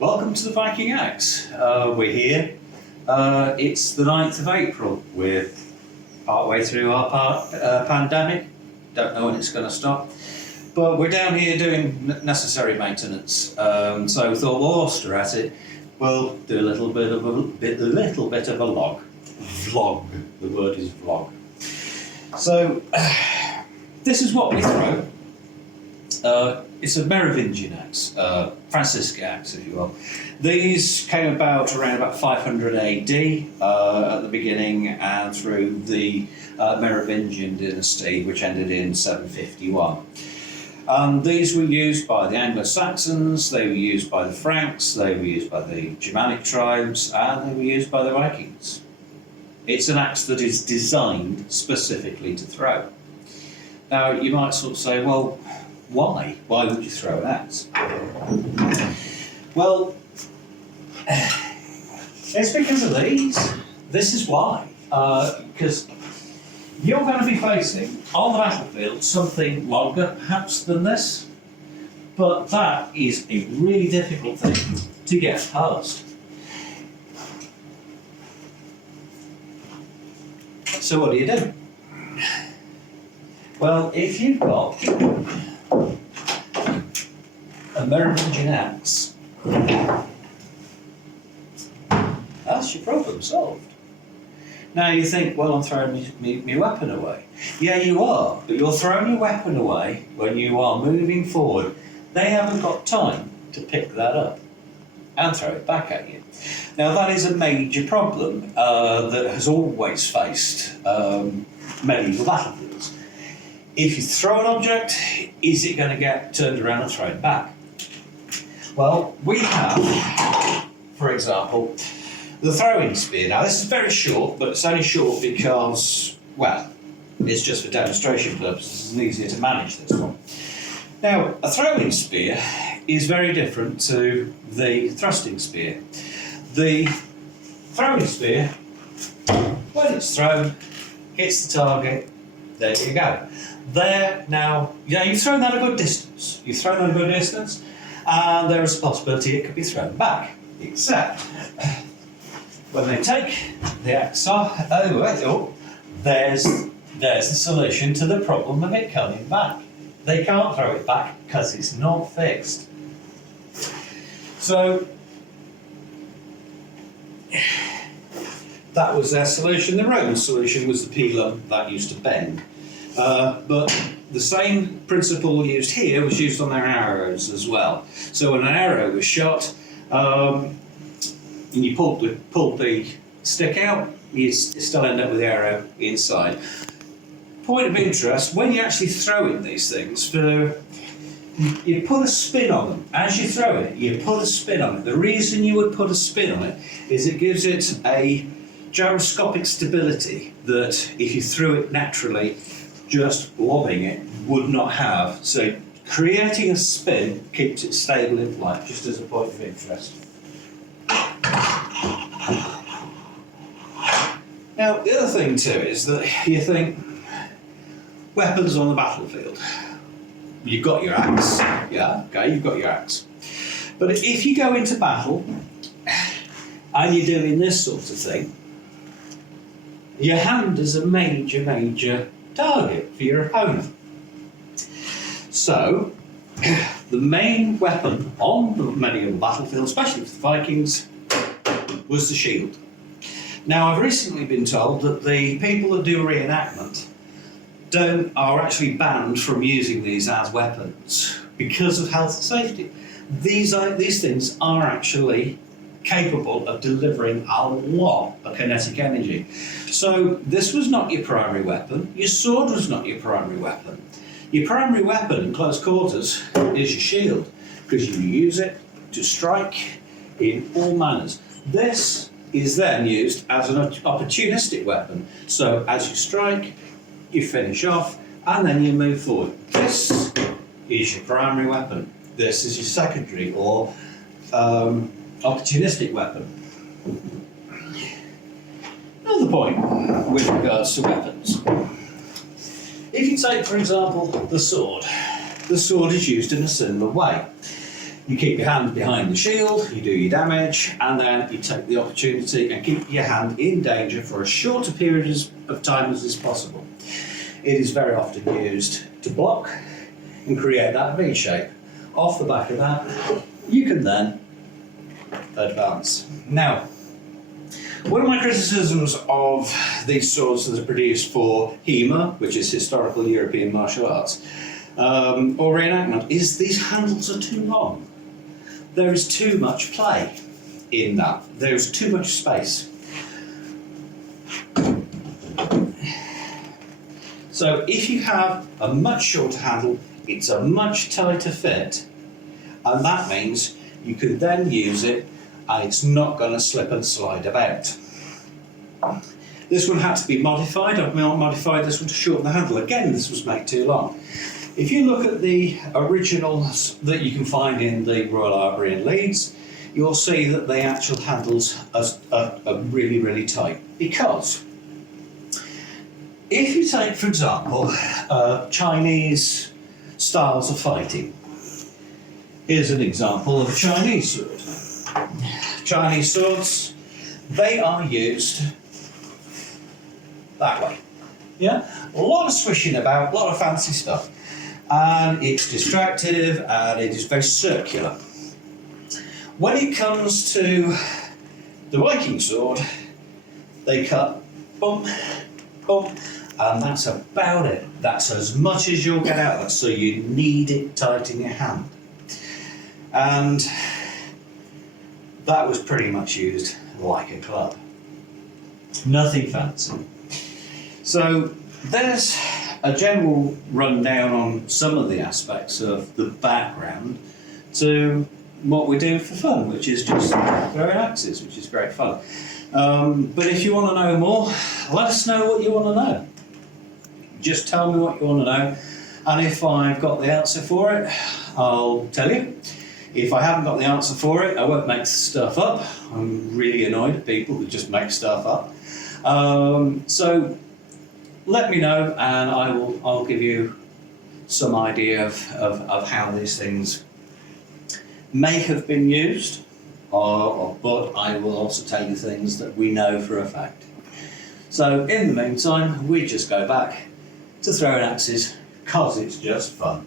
Welcome to the Viking Axe. We're here. It's the 9th of April. We're partway through our pandemic. Don't know when it's going to stop. But we're down here doing necessary maintenance. So we thought, whilst we're at it, we'll do a little bit of a vlog. Vlog. The word is vlog. So this is what we throw. It's a Merovingian axe, Franciscan axe, if you will. These came about around about 500 AD at the beginning and through the Merovingian dynasty, which ended in 751. These were used by the Anglo-Saxons, they were used by the Franks, they were used by the Germanic tribes, and they were used by the Vikings. It's an axe that is designed specifically to throw. Now, you might sort of say, well, why? Why would you throw an axe? Well, it's because of these. This is why. Because you're going to be facing, on the battlefield, something longer perhaps than this, but that is a really difficult thing to get past. So what do you do? Well, if you've got a Merovingian axe, that's your problem solved. Now you think, well, I'm throwing my weapon away. Yeah, you are, but you're throwing your weapon away when you are moving forward. They haven't got time to pick that up and throw it back at you. Now that is a major problem that has always faced medieval battlefields. If you throw an object, is it going to get turned around and thrown back? Well, we have, for example, the throwing spear. Now this is very short, but it's only short because, well, it's just for demonstration purposes and easier to manage this one. Now, a throwing spear is very different to the thrusting spear. The throwing spear, when it's thrown, hits the target, there you go. There, now, you've thrown that a good distance. You've thrown that a good distance, and there is a possibility it could be thrown back. Except, when they take the axe off, there's the solution to the problem of it coming back. They can't throw it back because it's not fixed. So, that was their solution. The Roman solution was the pilum that used to bend. But the same principle used here was used on their arrows as well. So when an arrow was shot, and you pulled the stick out, you still end up with the arrow inside. Point of interest, when you're actually throwing these things, you put a spin on them. As you throw it, you put a spin on it. The reason you would put a spin on it is it gives it a gyroscopic stability that if you threw it naturally, just lobbing it would not have. So creating a spin keeps it stable in flight, just as a point of interest. Now, the other thing too is that you think, weapons on the battlefield. You've got your axe, yeah, okay, you've got your axe. But if you go into battle and you're doing this sort of thing, your hand is a major target for your opponent. So, the main weapon on the medieval battlefield, especially for the Vikings, was the shield. Now, I've recently been told that the people that do reenactment are actually banned from using these as weapons because of health and safety. These things are actually capable of delivering a lot of kinetic energy. So this was not your primary weapon. Your sword was not your primary weapon. Your primary weapon in close quarters is your shield, because you use it to strike in all manners. This is then used as an opportunistic weapon. So as you strike, you finish off, and then you move forward. This is your primary weapon. This is your secondary or opportunistic weapon. Another point with regards to weapons. If you take, for example, the sword is used in a similar way. You keep your hand behind the shield, you do your damage, and then you take the opportunity and keep your hand in danger for as short a period of time as is possible. It is very often used to block and create that V shape. Off the back of that, you can then advance. Now, one of my criticisms of these swords that are produced for HEMA, which is Historical European Martial Arts, or reenactment, is these handles are too long. There is too much play in that. There is too much space. So if you have a much shorter handle, it's a much tighter fit, and that means you could then use it and it's not going to slip and slide about. This one had to be modified. I've modified this one to shorten the handle. Again, this was made too long. If you look at the originals that you can find in the Royal Armoury in Leeds, you'll see that the actual handles are really, really tight. Because if you take, for example, Chinese styles of fighting, here's an example of a Chinese sword. Chinese swords, they are used that way. Yeah? A lot of swishing about, a lot of fancy stuff. And it's distractive and it is very circular. When it comes to the Viking sword, they cut bump, bump, and that's about it. That's as much as you'll get out of it, so you need it tight in your hand. And that was pretty much used like a club. Nothing fancy. So there's a general rundown on some of the aspects of the background to what we do for fun, which is just throwing axes, which is great fun. But if you want to know more, let us know what you want to know. Just tell me what you want to know, and if I've got the answer for it, I'll tell you. If I haven't got the answer for it, I won't make stuff up. I'm really annoyed at people who just make stuff up. So let me know, and I'll give you some idea of how these things may have been used, but I will also tell you things that we know for a fact. So in the meantime, we just go back to throwing axes, because it's just fun.